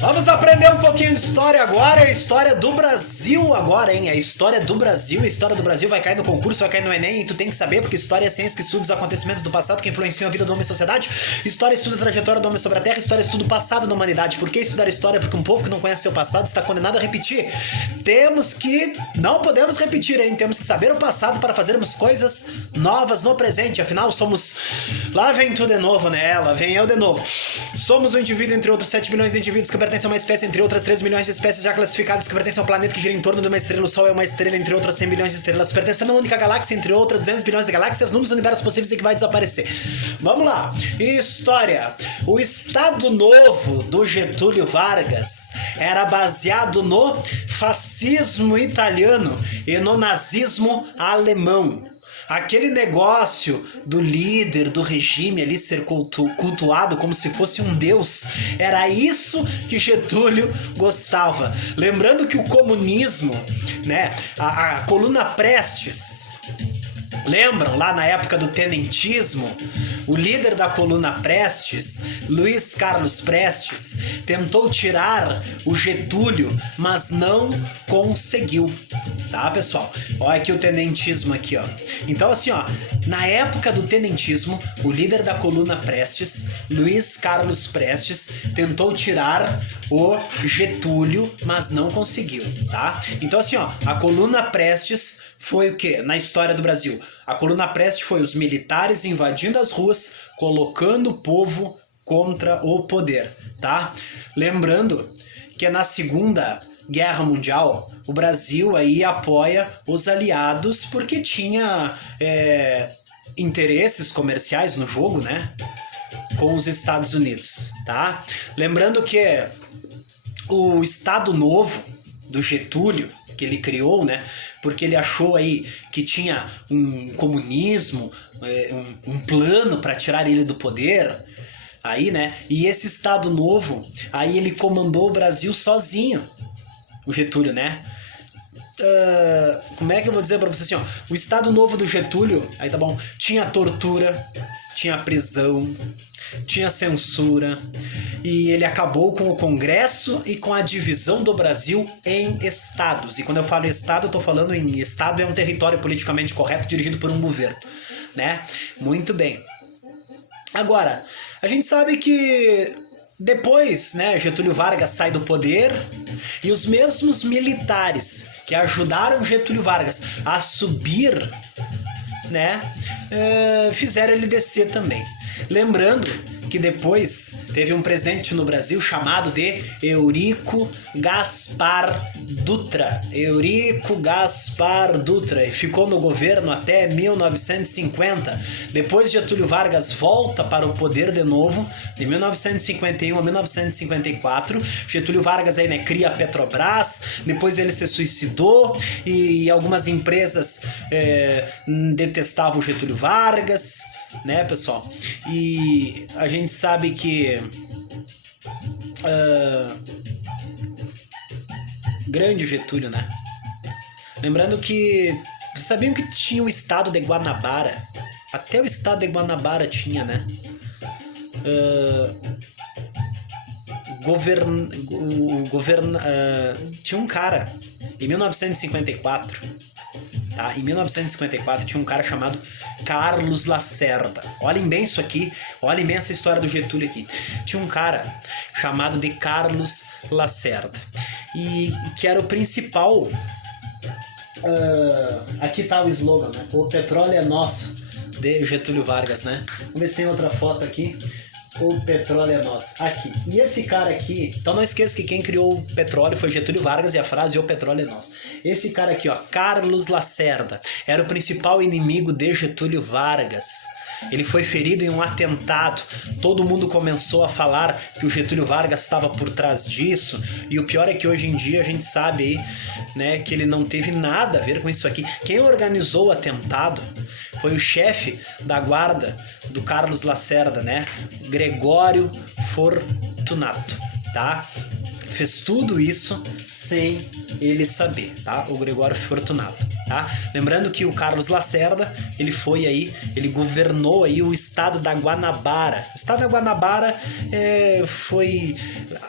Vamos aprender um pouquinho de história agora, é a história do Brasil agora, hein? É a história do Brasil, a história do Brasil vai cair no concurso, vai cair no Enem, e tu tem que saber, porque história é ciência que estuda os acontecimentos do passado que influenciam a vida do homem e sociedade. História estuda a trajetória do homem sobre a Terra, história estuda o passado da humanidade. Por que estudar história? Porque um povo que não conhece seu passado está condenado a repetir. Não podemos repetir, hein? Temos que saber o passado para fazermos coisas novas no presente, afinal lá vem tu de novo, né? Lá vem eu de novo. Somos um indivíduo entre outros 7 bilhões de indivíduos que pertencem a uma espécie, entre outras 3 milhões de espécies já classificadas que pertencem ao planeta que gira em torno de uma estrela. O Sol é uma estrela entre outras 100 bilhões de estrelas, pertencendo a uma única galáxia, entre outras 200 bilhões de galáxias, números universos possíveis e que vai desaparecer. Vamos lá. História. O Estado Novo do Getúlio Vargas era baseado no fascismo italiano e no nazismo alemão. Aquele negócio do líder, do regime ali ser cultuado como se fosse um deus, era isso que Getúlio gostava. Lembrando que o comunismo, né, a coluna Prestes, lembram lá na época do tenentismo? O líder da coluna Prestes, Luiz Carlos Prestes, tentou tirar o Getúlio, mas não conseguiu. Tá, pessoal? Olha aqui o tenentismo aqui, ó. Então, assim, ó, na época do tenentismo, o líder da coluna Prestes, Luiz Carlos Prestes, tentou tirar o Getúlio, mas não conseguiu, tá? Então, assim, ó, a coluna Prestes foi o quê? Na história do Brasil, a coluna Prestes foi os militares invadindo as ruas, colocando o povo contra o poder, tá? Lembrando que na Segunda Guerra Mundial, o Brasil aí apoia os aliados porque tinha interesses comerciais no jogo, né? Com os Estados Unidos, tá? Lembrando que o Estado Novo do Getúlio, que ele criou, né? Porque ele achou aí que tinha um comunismo, um plano para tirar ele do poder, aí, né? E esse Estado Novo, aí ele comandou o Brasil sozinho, o Getúlio, né? Como é que eu vou dizer pra você assim, ó? O Estado Novo do Getúlio, aí tá bom, tinha tortura, tinha prisão, tinha censura, e ele acabou com o Congresso e com a divisão do Brasil em estados. E quando eu falo estado, eu tô falando em estado, é um território politicamente correto dirigido por um governo, né? Muito bem. Agora, a gente sabe que depois, né, Getúlio Vargas sai do poder e os mesmos militares que ajudaram Getúlio Vargas a subir, né, fizeram ele descer também. Lembrando que depois teve um presidente no Brasil chamado de Eurico Gaspar Dutra. Eurico Gaspar Dutra, e ficou no governo até 1950. Depois Getúlio Vargas volta para o poder de novo, de 1951 a 1954. Getúlio Vargas aí, né, cria a Petrobras, depois ele se suicidou e algumas empresas detestavam o Getúlio Vargas, né, pessoal? E a gente sabe que grande Getúlio, né? Lembrando que vocês sabiam que tinha o estado de Guanabara? Até o estado de Guanabara tinha, né? Tinha um cara em 1954, tá? Em 1954 tinha um cara chamado Carlos Lacerda. Olhem bem isso aqui, olhem bem essa história do Getúlio aqui. Tinha um cara chamado de Carlos Lacerda, e que era o principal. Aqui tá o slogan, né? O petróleo é nosso, de Getúlio Vargas, né? Vamos ver se tem outra foto aqui. O petróleo é nosso. Aqui. E esse cara aqui... Então não esqueça que quem criou o petróleo foi Getúlio Vargas e a frase o petróleo é nosso. Esse cara aqui, ó, Carlos Lacerda, era o principal inimigo de Getúlio Vargas. Ele foi ferido em um atentado. Todo mundo começou a falar que o Getúlio Vargas estava por trás disso. E o pior é que hoje em dia a gente sabe aí, né, que ele não teve nada a ver com isso aqui. Quem organizou o atentado foi o chefe da guarda do Carlos Lacerda, né? Gregório Fortunato, tá? Fez tudo isso sem ele saber, tá? O Gregório Fortunato. tá? Lembrando que o Carlos Lacerda, ele governou aí o estado da Guanabara. O estado da Guanabara foi...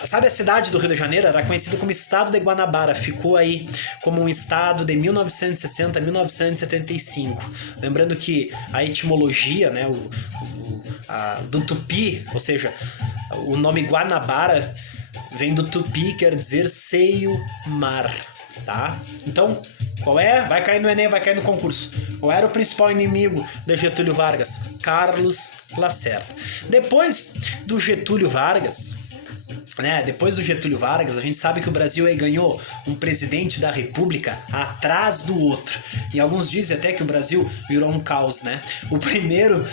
Sabe a cidade do Rio de Janeiro? Era conhecida como estado de Guanabara. Ficou aí como um estado de 1960 a 1975. Lembrando que a etimologia, né, do tupi, ou seja, o nome Guanabara vem do tupi, quer dizer seio mar, tá? Então, qual é? Vai cair no Enem, vai cair no concurso. Qual era o principal inimigo de Getúlio Vargas? Carlos Lacerda. Depois do Getúlio Vargas, a gente sabe que o Brasil aí ganhou um presidente da República atrás do outro. E alguns dizem até que o Brasil virou um caos, né? O primeiro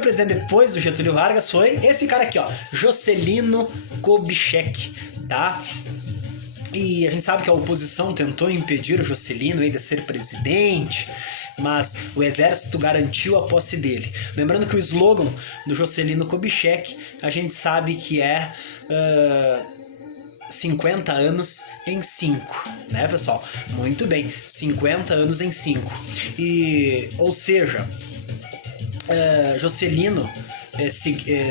presidente depois do Getúlio Vargas foi esse cara aqui, ó, Juscelino Kubitschek, tá? E a gente sabe que a oposição tentou impedir o Juscelino aí de ser presidente, mas o exército garantiu a posse dele. Lembrando que o slogan do Juscelino Kubitschek, a gente sabe que é 50 anos em 5, né, pessoal? Muito bem, 50 anos em 5. E, ou seja, Juscelino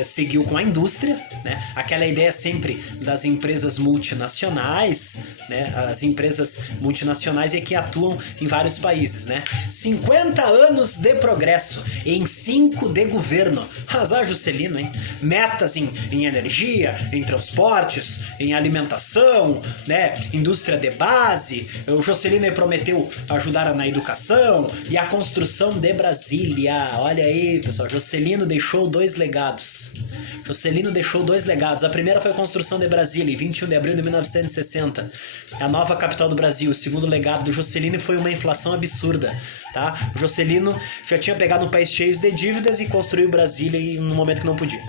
seguiu com a indústria, né? Aquela ideia sempre das empresas multinacionais, né? As empresas multinacionais que atuam em vários países, né? 50 anos de progresso em 5 de governo. Azar Juscelino, hein? Metas em energia, em transportes, em alimentação, né? Indústria de base. O Juscelino prometeu ajudar na educação e a construção de Brasília. Olha aí, pessoal, Juscelino deixou dois legados. A primeira foi a construção de Brasília, em 21 de abril de 1960, a nova capital do Brasil. O segundo legado do Juscelino foi uma inflação absurda, tá? O Juscelino já tinha pegado um país cheio de dívidas e construiu Brasília no momento que não podia.